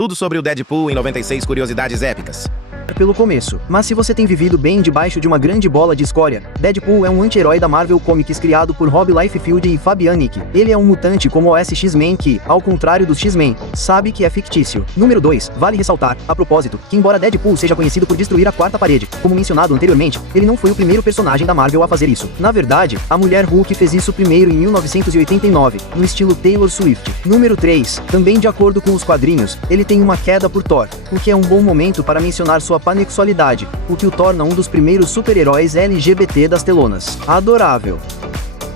Tudo sobre o Deadpool em 96 curiosidades épicas. Pelo começo. Mas se você tem vivido bem debaixo de uma grande bola de escória, Deadpool é um anti-herói da Marvel Comics criado por Rob Liefeld e Fabian Nick. Ele é um mutante como o X-Men que, ao contrário dos X-Men, sabe que é fictício. Número 2. Vale ressaltar, a propósito, que embora Deadpool seja conhecido por destruir a quarta parede, como mencionado anteriormente, ele não foi o primeiro personagem da Marvel a fazer isso. Na verdade, a Mulher Hulk fez isso primeiro em 1989, no estilo Taylor Swift. Número 3. Também de acordo com os quadrinhos, ele tem uma queda por Thor, o que é um bom momento para mencionar sua panexualidade, o que o torna um dos primeiros super-heróis LGBT das telonas. Adorável.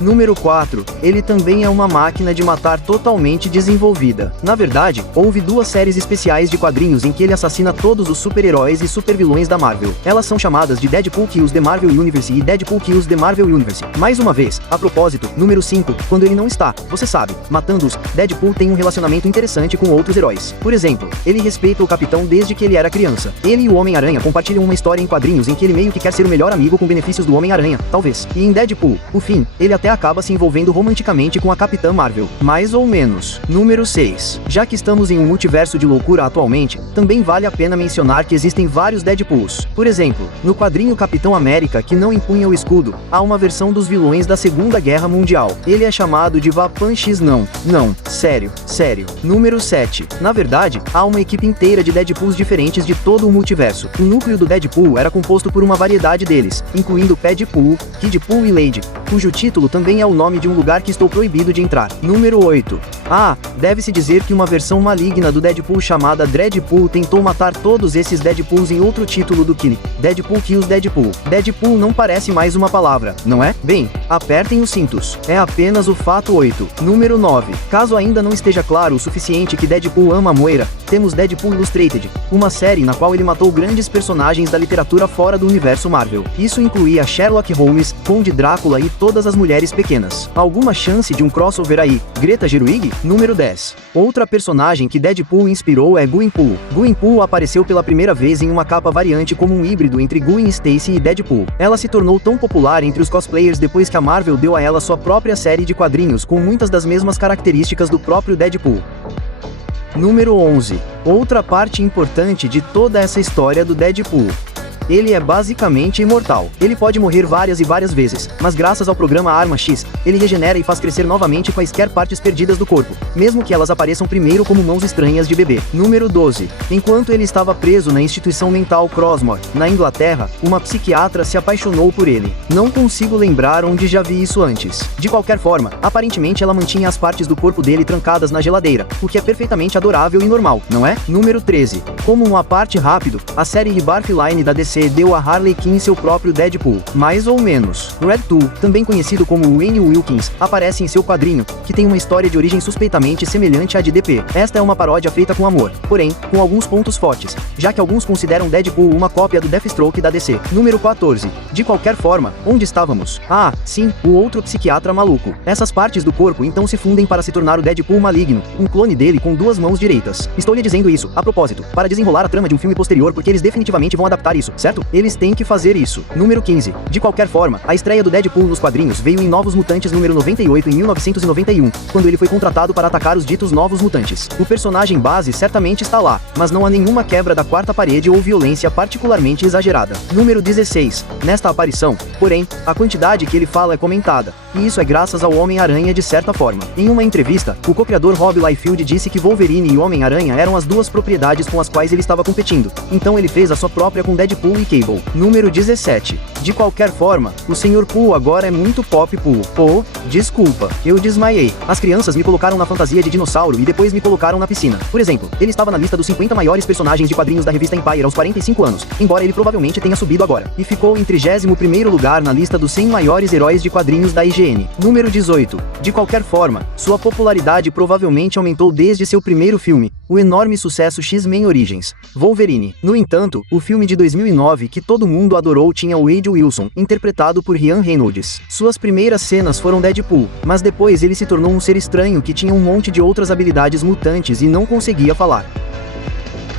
Número 4. Ele também é uma máquina de matar totalmente desenvolvida. Na verdade, houve duas séries especiais de quadrinhos em que ele assassina todos os super-heróis e super-vilões da Marvel. Elas são chamadas de Deadpool Kills the Marvel Universe e Deadpool Kills the Marvel Universe. Mais uma vez, a propósito, número 5, quando ele não está, você sabe, matando-os, Deadpool tem um relacionamento interessante com outros heróis. Por exemplo, ele respeita o Capitão desde que ele era criança. Ele e o Homem-Aranha compartilham uma história em quadrinhos em que ele meio que quer ser o melhor amigo com benefícios do Homem-Aranha, talvez. E em Deadpool, o fim, ele até acaba se envolvendo romanticamente com a Capitã Marvel. Mais ou menos. Número 6. Já que estamos em um multiverso de loucura atualmente, também vale a pena mencionar que existem vários Deadpools. Por exemplo, no quadrinho Capitão América que não empunha o escudo, há uma versão dos vilões da Segunda Guerra Mundial. Ele é chamado de Vapan X. Não, sério. Número 7. Na verdade, há uma equipe inteira de Deadpools diferentes de todo o multiverso. O núcleo do Deadpool era composto por uma variedade deles, incluindo Padpool, Kidpool e Lady, cujo título também é o nome de um lugar que estou proibido de entrar. Número 8. Deve-se dizer que uma versão maligna do Deadpool chamada Dreadpool tentou matar todos esses Deadpools em outro título do que Deadpool Kills Deadpool. Deadpool não parece mais uma palavra, não é? Bem, apertem os cintos. É apenas o fato 8. Número 9. Caso ainda não esteja claro o suficiente que Deadpool ama a Moira, temos Deadpool Illustrated, uma série na qual ele matou grandes personagens da literatura fora do universo Marvel. Isso incluía Sherlock Holmes, Conde Drácula e todas as mulheres pequenas. Alguma chance de um crossover aí? Greta Gerwig? Número 10. Outra personagem que Deadpool inspirou é Gwenpool. Gwenpool apareceu pela primeira vez em uma capa variante como um híbrido entre Gwen Stacy e Deadpool. Ela se tornou tão popular entre os cosplayers depois que a Marvel deu a ela sua própria série de quadrinhos com muitas das mesmas características do próprio Deadpool. Número 11. Outra parte importante de toda essa história do Deadpool. Ele é basicamente imortal. Ele pode morrer várias e várias vezes, mas graças ao programa Arma X, ele regenera e faz crescer novamente quaisquer partes perdidas do corpo, mesmo que elas apareçam primeiro como mãos estranhas de bebê. Número 12. Enquanto ele estava preso na instituição mental Crossmore, na Inglaterra, uma psiquiatra se apaixonou por ele. Não consigo lembrar onde já vi isso antes. De qualquer forma, aparentemente ela mantinha as partes do corpo dele trancadas na geladeira, o que é perfeitamente adorável e normal, não é? Número 13. Como um aparte rápido, a série Rebirth Line da DC deu a Harley Quinn seu próprio Deadpool. Mais ou menos. Red Tool, também conhecido como Wayne Wilkins, aparece em seu quadrinho, que tem uma história de origem suspeitamente semelhante à de DP. Esta é uma paródia feita com amor, porém, com alguns pontos fortes, já que alguns consideram Deadpool uma cópia do Deathstroke da DC. Número 14. De qualquer forma, onde estávamos? Sim, o outro psiquiatra maluco. Essas partes do corpo então se fundem para se tornar o Deadpool maligno, um clone dele com duas mãos direitas. Estou lhe dizendo isso, a propósito, para desenrolar a trama de um filme posterior porque eles definitivamente vão adaptar isso, certo? Eles têm que fazer isso. Número 15. De qualquer forma, a estreia do Deadpool nos quadrinhos veio em Novos Mutantes número 98 em 1991, quando ele foi contratado para atacar os ditos Novos Mutantes. O personagem base certamente está lá, mas não há nenhuma quebra da quarta parede ou violência particularmente exagerada. Número 16. Nesta aparição, porém, a quantidade que ele fala é comentada, e isso é graças ao Homem-Aranha de certa forma. Em uma entrevista, o co-criador Rob Liefeld disse que Wolverine e Homem-Aranha eram as duas propriedades com as quais ele estava competindo, então ele fez a sua própria com Deadpool e Cable. Número 17. De qualquer forma, o Sr. Pooh agora é muito pop Pooh. Desculpa, eu desmaiei. As crianças me colocaram na fantasia de dinossauro e depois me colocaram na piscina. Por exemplo, ele estava na lista dos 50 maiores personagens de quadrinhos da revista Empire aos 45 anos, embora ele provavelmente tenha subido agora, e ficou em 31º lugar na lista dos 100 maiores heróis de quadrinhos da IGN. Número 18. De qualquer forma, sua popularidade provavelmente aumentou desde seu primeiro filme, o enorme sucesso X-Men Origins Wolverine. No entanto, o filme de 2009 que todo mundo adorou tinha Wade Wilson, interpretado por Ryan Reynolds. Suas primeiras cenas foram Deadpool, mas depois ele se tornou um ser estranho que tinha um monte de outras habilidades mutantes e não conseguia falar.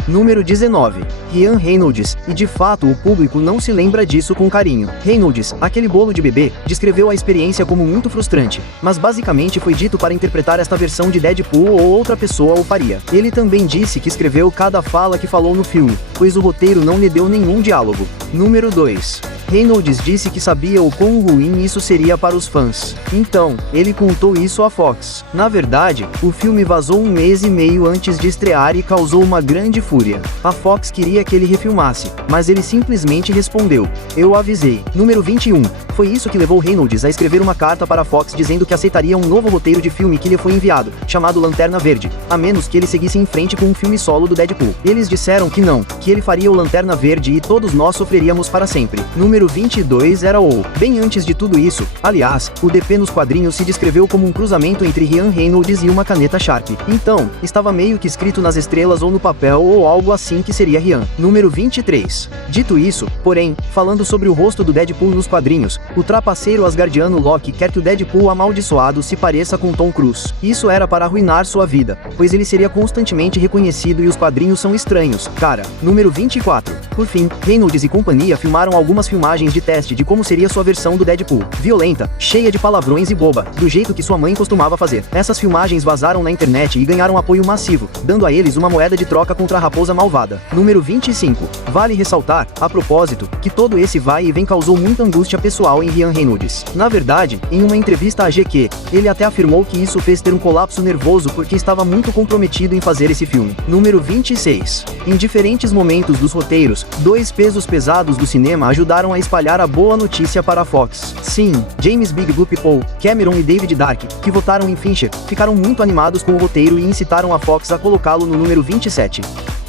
Número 19. Ryan Reynolds, e de fato o público não se lembra disso com carinho. Reynolds, aquele bolo de bebê, descreveu a experiência como muito frustrante, mas basicamente foi dito para interpretar esta versão de Deadpool ou outra pessoa o faria. Ele também disse que escreveu cada fala que falou no filme, pois o roteiro não lhe deu nenhum diálogo. Número 2. Reynolds disse que sabia o quão ruim isso seria para os fãs. Então, ele contou isso à Fox. Na verdade, o filme vazou 1 mês e meio antes de estrear e causou uma grande fúria. A Fox queria que ele refilmasse, mas ele simplesmente respondeu: "Eu avisei." Número 21. Foi isso que levou Reynolds a escrever uma carta para a Fox dizendo que aceitaria um novo roteiro de filme que lhe foi enviado, chamado Lanterna Verde, a menos que ele seguisse em frente com um filme solo do Deadpool. Eles disseram que não, que ele faria o Lanterna Verde e todos nós sofreríamos para sempre. Número 22 era o... Bem antes de tudo isso, aliás, o DP nos quadrinhos se descreveu como um cruzamento entre Ryan Reynolds e uma caneta Sharp. Então, estava meio que escrito nas estrelas ou no papel ou algo assim que seria Ryan. Número 23. Dito isso, porém, falando sobre o rosto do Deadpool nos quadrinhos, o trapaceiro asgardiano Loki quer que o Deadpool amaldiçoado se pareça com Tom Cruise. Isso era para arruinar sua vida, pois ele seria constantemente reconhecido e os quadrinhos são estranhos, cara. Número 24. Por fim, Reynolds e companhia filmaram algumas filmagens de teste de como seria sua versão do Deadpool. Violenta, cheia de palavrões e boba, do jeito que sua mãe costumava fazer. Essas filmagens vazaram na internet e ganharam apoio massivo, dando a eles uma moeda de troca contra a raposa malvada. Número 25. Vale ressaltar, a propósito, que todo esse vai e vem causou muita angústia pessoal em Ryan Reynolds. Na verdade, em uma entrevista à GQ, ele até afirmou que isso fez ter um colapso nervoso porque estava muito comprometido em fazer esse filme. Número 26. Em diferentes momentos dos roteiros, 2 pesos pesados do cinema ajudaram a espalhar a boa notícia para a Fox. Sim, James Big Blue Paul, Cameron e David Dark, que votaram em Fincher, ficaram muito animados com o roteiro e incitaram a Fox a colocá-lo no número 27.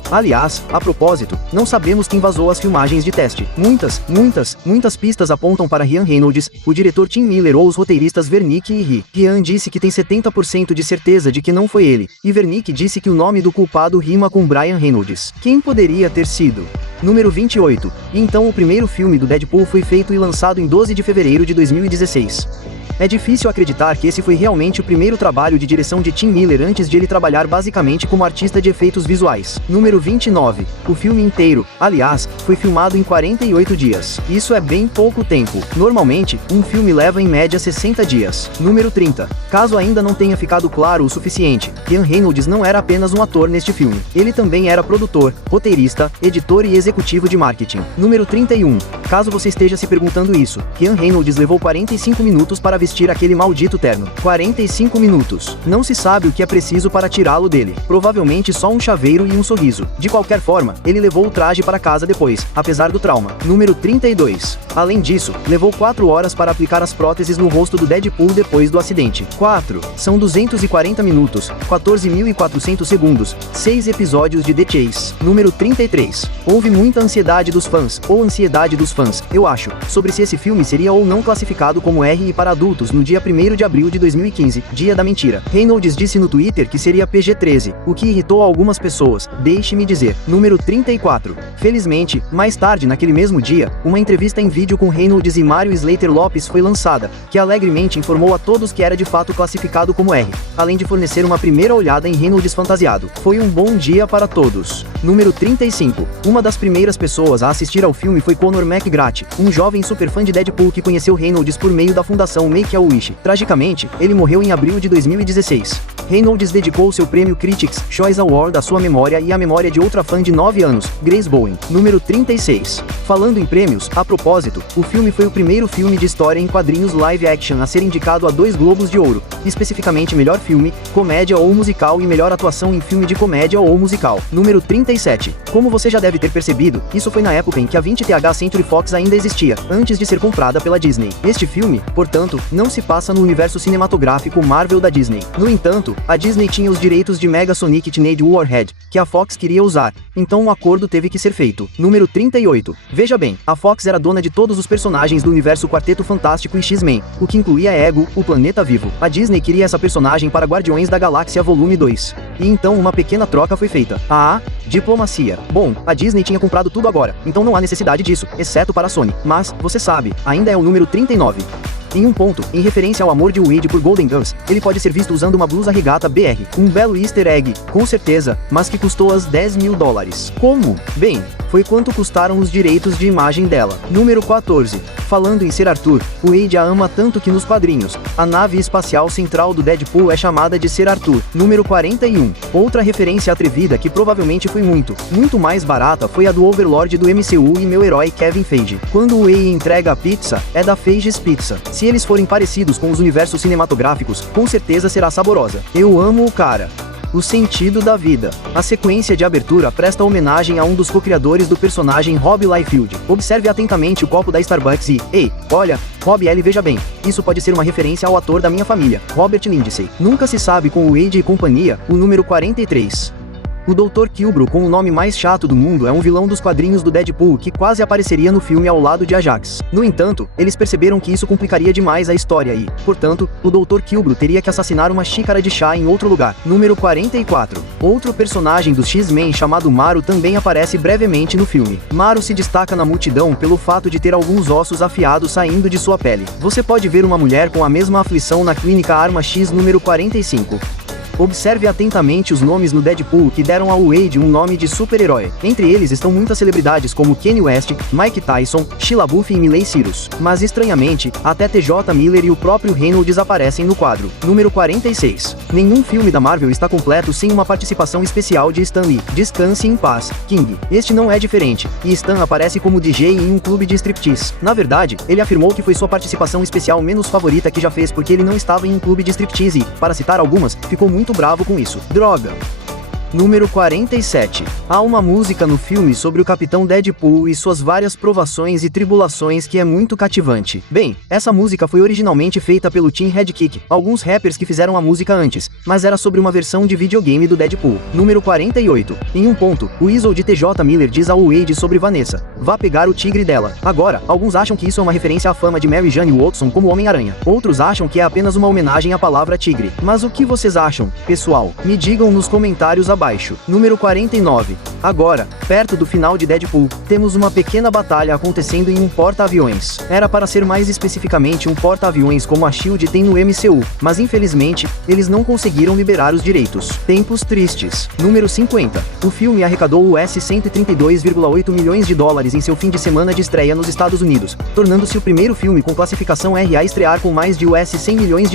Aliás, a propósito, não sabemos quem vazou as filmagens de teste. Muitas pistas apontam para Ryan Reynolds, o diretor Tim Miller ou os roteiristas Wernick e Ri. Ryan disse que tem 70% de certeza de que não foi ele, e Wernick disse que o nome do culpado rima com Brian Reynolds. Quem poderia ter sido? Número 28. Então o primeiro filme do Deadpool foi feito e lançado em 12 de fevereiro de 2016. É difícil acreditar que esse foi realmente o primeiro trabalho de direção de Tim Miller antes de ele trabalhar basicamente como artista de efeitos visuais. Número 29. O filme inteiro, aliás, foi filmado em 48 dias. Isso é bem pouco tempo. Normalmente, um filme leva em média 60 dias. Número 30. Caso ainda não tenha ficado claro o suficiente, Ryan Reynolds não era apenas um ator neste filme. Ele também era produtor, roteirista, editor e executivo de marketing. Número 31. Caso você esteja se perguntando isso, Ryan Reynolds levou 45 minutos para vestir aquele maldito terno. 45 minutos. Não se sabe o que é preciso para tirá-lo dele. Provavelmente só um chaveiro e um sorriso. De qualquer forma, ele levou o traje para casa depois, apesar do trauma. Número 32. Além disso, levou 4 horas para aplicar as próteses no rosto do Deadpool depois do acidente. 4. São 240 minutos, 14.400 segundos, 6 episódios de The Chase. Número 33. Houve muita ansiedade dos fãs, ou ansiedade dos fãs, eu acho, sobre se esse filme seria ou não classificado como R para adultos no dia 1º de abril de 2015, dia da mentira. Reynolds disse no Twitter que seria PG-13, o que irritou algumas pessoas, deixe-me dizer. Número 34. Felizmente, mais tarde naquele mesmo dia, uma entrevista em vídeo com Reynolds e Mário Slater Lopes foi lançada, que alegremente informou a todos que era de fato classificado como R, além de fornecer uma primeira olhada em Reynolds fantasiado. Foi um bom dia para todos. Número 35. Uma das primeiras pessoas a assistir ao filme foi Conor McGrath, um jovem superfã de Deadpool que conheceu Reynolds por meio da fundação Make-A-Wish. Tragicamente, ele morreu em abril de 2016. Reynolds dedicou seu prêmio Critics' Choice Award à sua memória e à memória de outra fã de 9 anos, Grace Bowen. Número 36. Falando em prêmios, a propósito, o filme foi o primeiro filme de história em quadrinhos live action a ser indicado a 2 Globos de Ouro, especificamente melhor filme, comédia ou musical e melhor atuação em filme de comédia ou musical. Número 37. Como você já deve ter percebido, isso foi na época em que a 20th Century Fox ainda existia, antes de ser comprada pela Disney. Este filme, portanto, não se passa no universo cinematográfico Marvel da Disney. No entanto, a Disney tinha os direitos de Mega Sonic Teenage Warhead, que a Fox queria usar, então um acordo teve que ser feito. Número 38. Veja bem, a Fox era dona de todos os personagens do universo Quarteto Fantástico e X-Men, o que incluía Ego, o planeta vivo. A Disney queria essa personagem para Guardiões da Galáxia Volume 2. E então uma pequena troca foi feita. Diplomacia. Bom, a Disney tinha comprado tudo agora, então não há necessidade disso, exceto para a Sony. Mas, você sabe, ainda é o número 39. Em um ponto, em referência ao amor de Wade por Golden Girls, ele pode ser visto usando uma blusa regata BR. Um belo easter egg, com certeza, mas que custou as $10.000. Como? Bem, foi quanto custaram os direitos de imagem dela. Número 14. Falando em ser Arthur, Wade a ama tanto que nos quadrinhos, a nave espacial central do Deadpool é chamada de Ser Arthur. Número 41. Outra referência atrevida que provavelmente foi muito mais barata foi a do Overlord do MCU e meu herói Kevin Feige. Quando o Wade entrega a pizza, é da Feige's Pizza. Se eles forem parecidos com os universos cinematográficos, com certeza será saborosa. Eu amo o cara. O sentido da vida. A sequência de abertura presta homenagem a um dos co-criadores do personagem Rob Liefeld. Observe atentamente o copo da Starbucks e, ei, olha, Rob L. veja bem, isso pode ser uma referência ao ator da minha família, Robert Lindsay. Nunca se sabe com o Wade e companhia. O número 43. O Dr. Kilbro, com o nome mais chato do mundo, é um vilão dos quadrinhos do Deadpool que quase apareceria no filme ao lado de Ajax. No entanto, eles perceberam que isso complicaria demais a história e, portanto, o Dr. Kilbro teria que assassinar uma xícara de chá em outro lugar. Número 44. Outro personagem dos X-Men chamado Maru também aparece brevemente no filme. Maru se destaca na multidão pelo fato de ter alguns ossos afiados saindo de sua pele. Você pode ver uma mulher com a mesma aflição na clínica Arma X número 45. Observe atentamente os nomes no Deadpool que deram ao Wade um nome de super-herói. Entre eles estão muitas celebridades como Kanye West, Mike Tyson, Shia LaBeouf e Miley Cyrus. Mas estranhamente, até TJ Miller e o próprio Reynolds aparecem no quadro. Número 46. Nenhum filme da Marvel está completo sem uma participação especial de Stan Lee. Descanse em paz, King. Este não é diferente, e Stan aparece como DJ em um clube de striptease. Na verdade, ele afirmou que foi sua participação especial menos favorita que já fez porque ele não estava em um clube de striptease e, para citar algumas, ficou muito bravo com isso. Droga. Número 47. Há uma música no filme sobre o Capitão Deadpool e suas várias provações e tribulações que é muito cativante. Bem, essa música foi originalmente feita pelo Team Headkick, alguns rappers que fizeram a música antes, mas era sobre uma versão de videogame do Deadpool. Número 48. Em um ponto, o Weasel de TJ Miller diz ao Wade sobre Vanessa: vá pegar o tigre dela. Agora, alguns acham que isso é uma referência à fama de Mary Jane Watson como Homem-Aranha. Outros acham que é apenas uma homenagem à palavra tigre. Mas o que vocês acham, pessoal? Me digam nos comentários abaixo. Número 49. Agora, perto do final de Deadpool, temos uma pequena batalha acontecendo em um porta-aviões. Era para ser mais especificamente um porta-aviões como a SHIELD tem no MCU, mas infelizmente, eles não conseguiram liberar os direitos. Tempos tristes. Número 50. O filme arrecadou US $132,8 milhões em seu fim de semana de estreia nos Estados Unidos, tornando-se o primeiro filme com classificação RA a estrear com mais de US $100 milhões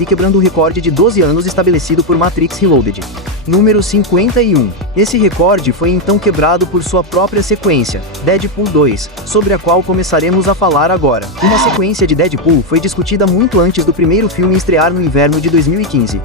e quebrando o recorde de 12 anos estabelecido por Matrix Reloaded. Número 51. Esse recorde foi então quebrado por sua própria sequência, Deadpool 2, sobre a qual começaremos a falar agora. Uma sequência de Deadpool foi discutida muito antes do primeiro filme estrear no inverno de 2015.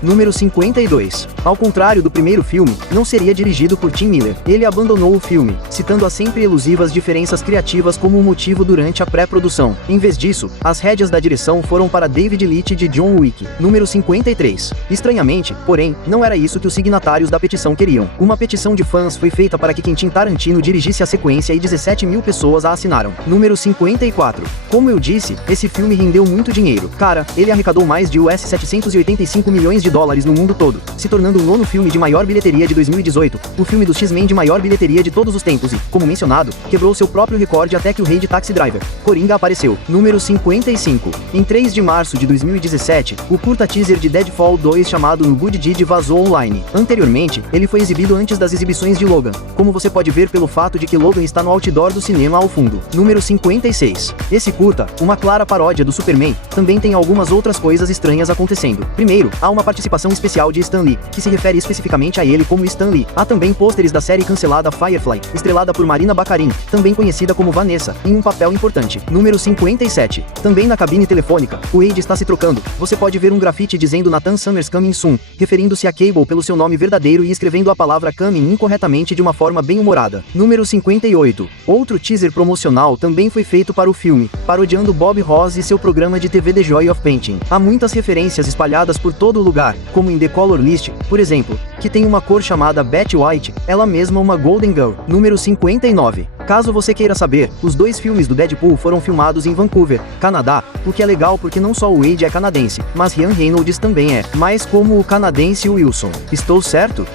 Número 52. Ao contrário do primeiro filme, não seria dirigido por Tim Miller. Ele abandonou o filme, citando as sempre elusivas diferenças criativas como um motivo durante a pré-produção. Em vez disso, as rédeas da direção foram para David Leitch de John Wick. Número 53. Estranhamente, porém, não era isso que os signatários da petição queriam. Uma petição de fãs foi feita para que Quentin Tarantino dirigisse a sequência e 17 mil pessoas a assinaram. Número 54. Como eu disse, esse filme rendeu muito dinheiro. Cara, ele arrecadou mais de US $785 milhões no mundo todo, se tornando o nono filme de maior bilheteria de 2018, o filme dos X-Men de maior bilheteria de todos os tempos e, como mencionado, quebrou seu próprio recorde até que o rei de Taxi Driver, Coringa, apareceu. Número 55. Em 3 de março de 2017, o curta teaser de Deadfall 2 chamado No Good Deed vazou online. Anteriormente, ele foi exibido antes das exibições de Logan, como você pode ver pelo fato de que Logan está no outdoor do cinema ao fundo. Número 56. Esse curta, uma clara paródia do Superman, também tem algumas outras coisas estranhas acontecendo. Primeiro, há uma participação especial de Stan Lee, que se refere especificamente a ele como Stan Lee. Há também pôsteres da série cancelada Firefly, estrelada por Marina Baccarin, também conhecida como Vanessa, em um papel importante. Número 57. Também na cabine telefônica, o Wade está se trocando. Você pode ver um grafite dizendo Nathan Summers Coming Soon, referindo-se a Cable pelo seu nome verdadeiro e escrevendo a palavra coming incorretamente de uma forma bem humorada. Número 58. Outro teaser promocional também foi feito para o filme, parodiando Bob Ross e seu programa de TV The Joy of Painting. Há muitas referências espalhadas por todo o lugar, como em The Color List, por exemplo, que tem uma cor chamada Betty White, ela mesma uma Golden Girl. Número 59. Caso você queira saber, os dois filmes do Deadpool foram filmados em Vancouver, Canadá, o que é legal porque não só o Wade é canadense, mas Ryan Reynolds também é, mas como o canadense Wilson. Estou certo?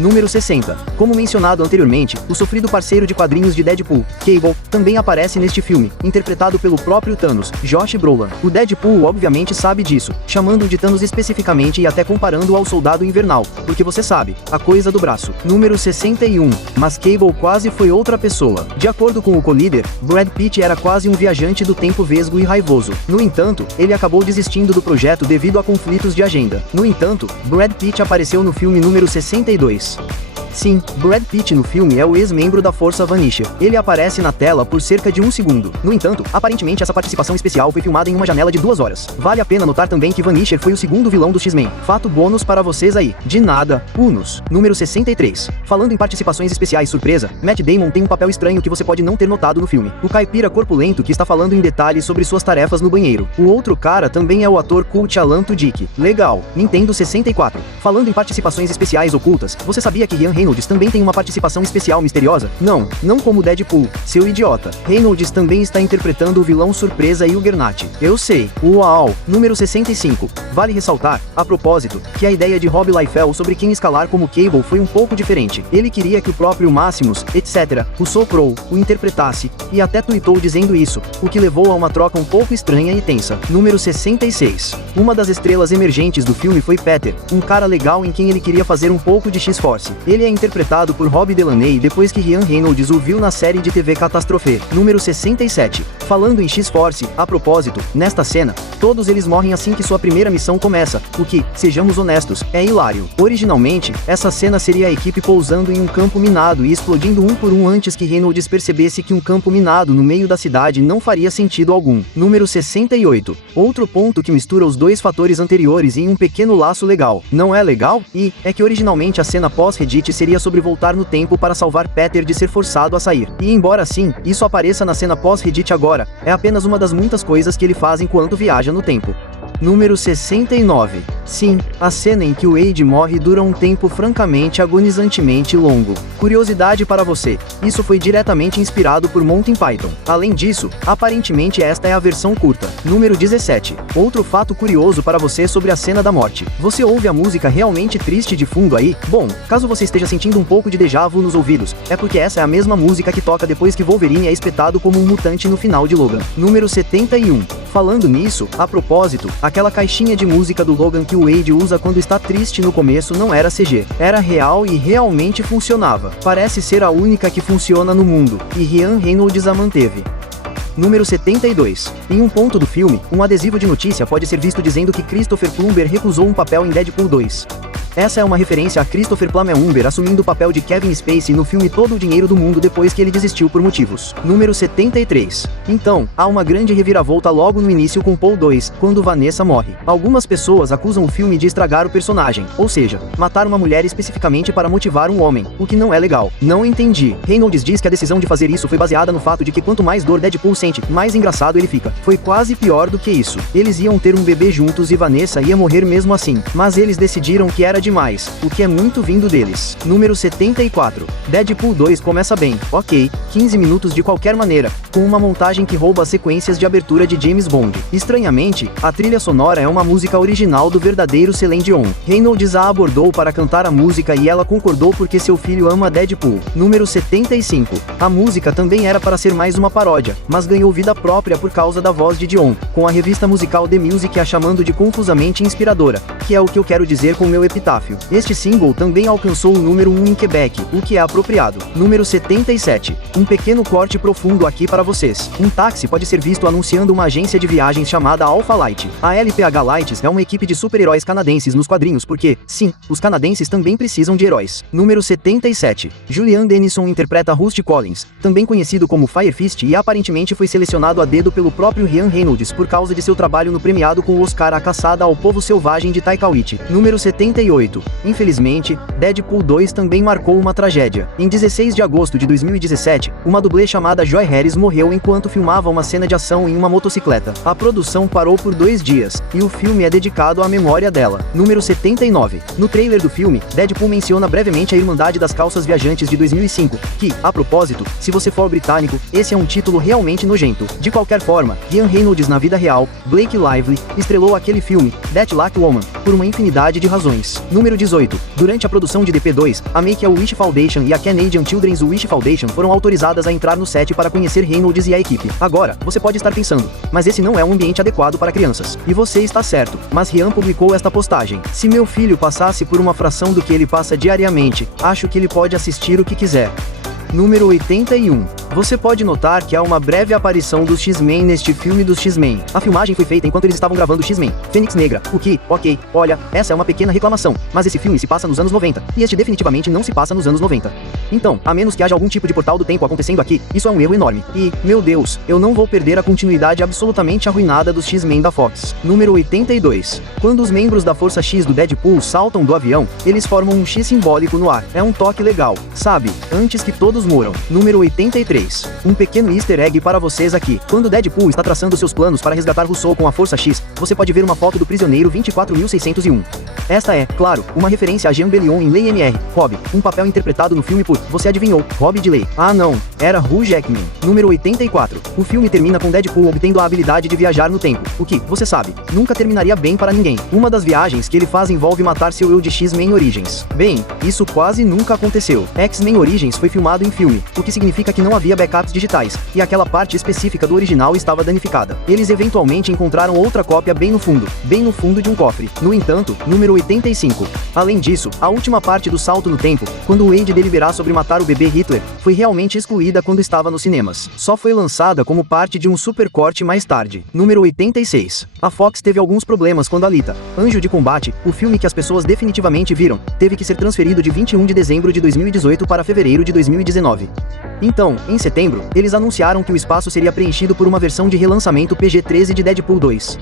Número 60. Como mencionado anteriormente, o sofrido parceiro de quadrinhos de Deadpool, Cable, também aparece neste filme, interpretado pelo próprio Thanos, Josh Brolin. O Deadpool obviamente sabe disso, chamando de Thanos especificamente e até comparando ao Soldado Invernal, porque você sabe, a coisa do braço. Número 61. Mas Cable quase foi outra pessoa. De acordo com o Collider, Brad Pitt era quase um viajante do tempo vesgo e raivoso. No entanto, ele acabou desistindo do projeto devido a conflitos de agenda. No entanto, Brad Pitt apareceu no filme número 62. Sim, Brad Pitt no filme é o ex-membro da Força Vanisher. Ele aparece na tela por cerca de 1 segundo. No entanto, aparentemente essa participação especial foi filmada em uma janela de 2 horas. Vale a pena notar também que Vanisher foi o segundo vilão do X-Men. Fato bônus para vocês aí. De nada, Unos. Número 63. Falando em participações especiais surpresa, Matt Damon tem um papel estranho que você pode não ter notado no filme. O caipira corpulento que está falando em detalhes sobre suas tarefas no banheiro. O outro cara também é o ator cult Alan Tudyk. Legal. Nintendo 64. Falando em participações especiais ocultas, você sabia que Ryan Reynolds também tem uma participação especial misteriosa? Não como Deadpool, seu idiota. Reynolds também está interpretando o vilão surpresa Juggernaut. Eu sei. Uau! Número 65. Vale ressaltar, a propósito, que a ideia de Rob Liefeld sobre quem escalar como Cable foi um pouco diferente. Ele queria que o próprio Maximus, etc., o soprou, o interpretasse, e até tweetou dizendo isso, o que levou a uma troca um pouco estranha e tensa. Número 66. Uma das estrelas emergentes do filme foi Peter, um cara legal em quem ele queria fazer um pouco de X-Force. Ele é interpretado por Rob Delaney depois que Ryan Reynolds o viu na série de TV Catástrofe. Número 67. Falando em X-Force, a propósito, nesta cena, todos eles morrem assim que sua primeira missão começa, o que, sejamos honestos, é hilário. Originalmente, essa cena seria a equipe pousando em um campo minado e explodindo um por um antes que Reynolds percebesse que um campo minado no meio da cidade não faria sentido algum. Número 68. Outro ponto que mistura os dois fatores anteriores em um pequeno laço legal. Não é legal? E é que originalmente a cena pós-Reddit seria sobre voltar no tempo para salvar Peter de ser forçado a sair. E embora sim, isso apareça na cena pós-Reddit agora, é apenas uma das muitas coisas que ele faz enquanto viaja no tempo. Número 69. Sim, a cena em que o Wade morre dura um tempo francamente agonizantemente longo. Curiosidade para você, isso foi diretamente inspirado por Monty Python. Além disso, aparentemente esta é a versão curta. Número 17. Outro fato curioso para você sobre a cena da morte. Você ouve a música realmente triste de fundo aí? Bom, caso você esteja sentindo um pouco de déjà vu nos ouvidos, é porque essa é a mesma música que toca depois que Wolverine é espetado como um mutante no final de Logan. Número 71. Falando nisso, a propósito, aquela caixinha de música do Logan que o Wade usa quando está triste no começo não era CG. Era real e realmente funcionava. Parece ser a única que funciona no mundo, e Ryan Reynolds a manteve. Número 72. Em um ponto do filme, um adesivo de notícia pode ser visto dizendo que Christopher Plummer recusou um papel em Deadpool 2. Essa é uma referência a Christopher Plummer assumindo o papel de Kevin Spacey no filme Todo o Dinheiro do Mundo depois que ele desistiu por motivos. Número 73. Então, há uma grande reviravolta logo no início com Paul 2, quando Vanessa morre. Algumas pessoas acusam o filme de estragar o personagem, ou seja, matar uma mulher especificamente para motivar um homem, o que não é legal. Não entendi. Reynolds diz que a decisão de fazer isso foi baseada no fato de que quanto mais dor Deadpool sente, mais engraçado ele fica. Foi quase pior do que isso. Eles iam ter um bebê juntos e Vanessa ia morrer mesmo assim, mas eles decidiram que era demais, o que é muito vindo deles. Número 74. Deadpool 2 começa bem, ok, 15 minutos de qualquer maneira, com uma montagem que rouba as sequências de abertura de James Bond. Estranhamente, a trilha sonora é uma música original do verdadeiro Celine Dion. Reynolds a abordou para cantar a música e ela concordou porque seu filho ama Deadpool. Número 75. A música também era para ser mais uma paródia, mas ganhou vida própria por causa da voz de Dion, com a revista musical The Music a chamando de confusamente inspiradora, que é o que eu quero dizer com meu epitáfio. Este single também alcançou o número 1 em Quebec, o que é apropriado. Número 77. Um pequeno corte profundo aqui para vocês. Um táxi pode ser visto anunciando uma agência de viagens chamada Alpha Light. A LPH Lights é uma equipe de super-heróis canadenses nos quadrinhos porque, sim, os canadenses também precisam de heróis. Número 77. Julian Dennison interpreta Rusty Collins, também conhecido como Fire Fist e aparentemente foi selecionado a dedo pelo próprio Ryan Reynolds por causa de seu trabalho no premiado com o Oscar A Caçada ao Povo Selvagem de Taika Waititi. Número 78. Infelizmente, Deadpool 2 também marcou uma tragédia. Em 16 de agosto de 2017, uma dublê chamada Joy Harris morreu enquanto filmava uma cena de ação em uma motocicleta. A produção parou por 2 dias, e o filme é dedicado à memória dela. Número 79. No trailer do filme, Deadpool menciona brevemente a Irmandade das Calças Viajantes de 2005, que, a propósito, se você for britânico, esse é um título realmente nojento. De qualquer forma, Ryan Reynolds na vida real, Blake Lively, estrelou aquele filme, That Lucky Woman, por uma infinidade de razões. Número 18. Durante a produção de DP2, a Make-A-Wish Foundation e a Canadian Children's Wish Foundation foram autorizadas a entrar no set para conhecer Reynolds e a equipe. Agora, você pode estar pensando, mas esse não é um ambiente adequado para crianças. E você está certo, mas Rian publicou esta postagem. Se meu filho passasse por uma fração do que ele passa diariamente, acho que ele pode assistir o que quiser. Número 81. Você pode notar que há uma breve aparição dos X-Men neste filme dos X-Men. A filmagem foi feita enquanto eles estavam gravando X-Men, Fênix Negra, o que, ok, olha, essa é uma pequena reclamação, mas esse filme se passa nos anos 90, e este definitivamente não se passa nos anos 90. Então, a menos que haja algum tipo de portal do tempo acontecendo aqui, isso é um erro enorme. E, meu Deus, eu não vou perder a continuidade absolutamente arruinada dos X-Men da Fox. Número 82. Quando os membros da Força X do Deadpool saltam do avião, eles formam um X simbólico no ar. É um toque legal, sabe? Antes que todos moram. Número 83. Um pequeno easter egg para vocês aqui. Quando Deadpool está traçando seus planos para resgatar Rousseau com a Força X, você pode ver uma foto do prisioneiro 24601. Esta é, claro, uma referência a Jean Belion em Lei MR, Rob, um papel interpretado no filme por, você adivinhou, Rob de Lei. Ah não, era Hugh Jackman. Número 84. O filme termina com Deadpool obtendo a habilidade de viajar no tempo, o que, você sabe, nunca terminaria bem para ninguém. Uma das viagens que ele faz envolve matar seu eu de X-Men Origins. Bem, isso quase nunca aconteceu. X-Men Origins foi filmado em filme, o que significa que não havia backups digitais, e aquela parte específica do original estava danificada. Eles eventualmente encontraram outra cópia bem no fundo de um cofre. No entanto, número 85. Além disso, a última parte do salto no tempo, quando Wade deliberar sobre matar o bebê Hitler, foi realmente excluída quando estava nos cinemas. Só foi lançada como parte de um supercorte mais tarde. Número 86. A Fox teve alguns problemas quando Alita, Anjo de Combate, o filme que as pessoas definitivamente viram, teve que ser transferido de 21 de dezembro de 2018 para fevereiro de 2019. Então, em setembro, eles anunciaram que o espaço seria preenchido por uma versão de relançamento PG-13 de Deadpool 2.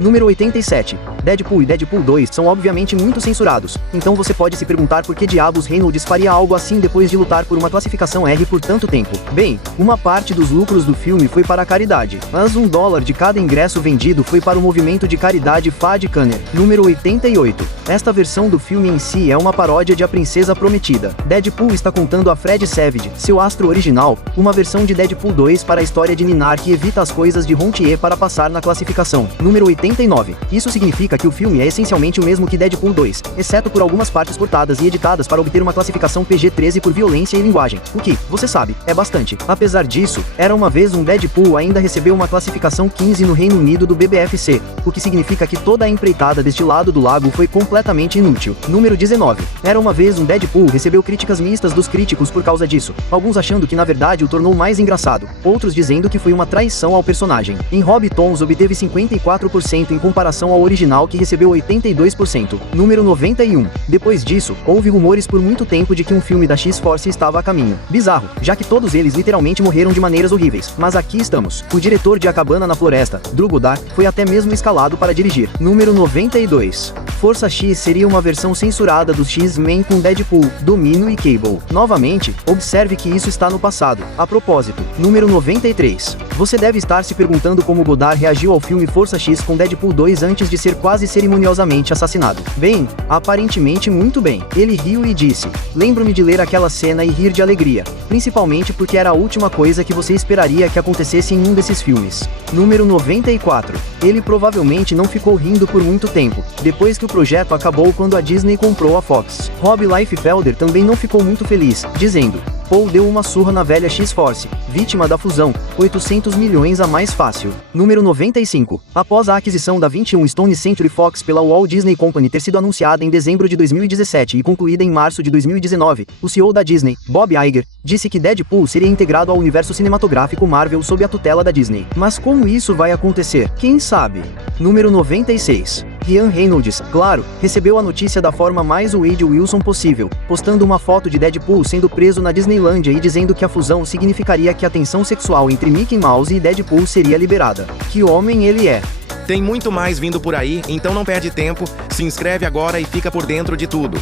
Número 87. Deadpool e Deadpool 2 são obviamente muito censurados, então você pode se perguntar por que diabos Reynolds faria algo assim depois de lutar por uma classificação R por tanto tempo. Bem, uma parte dos lucros do filme foi para a caridade, mas $1 de cada ingresso vendido foi para o movimento de caridade Fad Kanner. Número 88. Esta versão do filme em si é uma paródia de A Princesa Prometida. Deadpool está contando a Fred Savage, seu astro original, uma versão de Deadpool 2 para a história de Ninar que evita as coisas de Rontier para passar na classificação. Número 89. Isso significa que o filme é essencialmente o mesmo que Deadpool 2, exceto por algumas partes cortadas e editadas para obter uma classificação PG-13 por violência e linguagem, o que, você sabe, é bastante. Apesar disso, era uma vez um Deadpool ainda recebeu uma classificação 15 no Reino Unido do BBFC, o que significa que toda a empreitada deste lado do lago foi completamente inútil. Número 19. Era uma vez um Deadpool recebeu críticas mistas dos críticos por causa disso, alguns achando que na verdade o tornou mais engraçado, outros dizendo que foi uma traição ao personagem. Em Rob Tons obteve 54% em comparação ao original que recebeu 82%. Número 91. Depois disso, houve rumores por muito tempo de que um filme da X-Force estava a caminho. Bizarro, já que todos eles literalmente morreram de maneiras horríveis. Mas aqui estamos. O diretor de A Cabana na Floresta, Drew Goddard, foi até mesmo escalado para dirigir. Número 92. Força X seria uma versão censurada dos X-Men com Deadpool, Domino e Cable. Novamente, observe que isso está no passado. A propósito, número 93. Você deve estar se perguntando como Goddard reagiu ao filme Força X com Deadpool 2 antes de ser quase cerimoniosamente assassinado. Bem, aparentemente muito bem. Ele riu e disse: "Lembro-me de ler aquela cena e rir de alegria, principalmente porque era a última coisa que você esperaria que acontecesse em um desses filmes." Número 94. Ele provavelmente não ficou rindo por muito tempo, depois que o projeto acabou quando a Disney comprou a Fox. Rob Liefeld também não ficou muito feliz, dizendo: "Paul deu uma surra na velha X-Force, vítima da fusão, 800 milhões a mais fácil." Número 95. Após a aquisição da 21 Stone Century Fox pela Walt Disney Company ter sido anunciada em dezembro de 2017 e concluída em março de 2019, o CEO da Disney, Bob Iger, disse que Deadpool seria integrado ao universo cinematográfico Marvel sob a tutela da Disney. Mas como isso vai acontecer? Quem sabe? Número 96. Ryan Reynolds, claro, recebeu a notícia da forma mais Wade Wilson possível, postando uma foto de Deadpool sendo preso na Disneylândia e dizendo que a fusão significaria que a tensão sexual entre Mickey Mouse e Deadpool seria liberada. Que homem ele é! Tem muito mais vindo por aí, então não perde tempo, se inscreve agora e fica por dentro de tudo.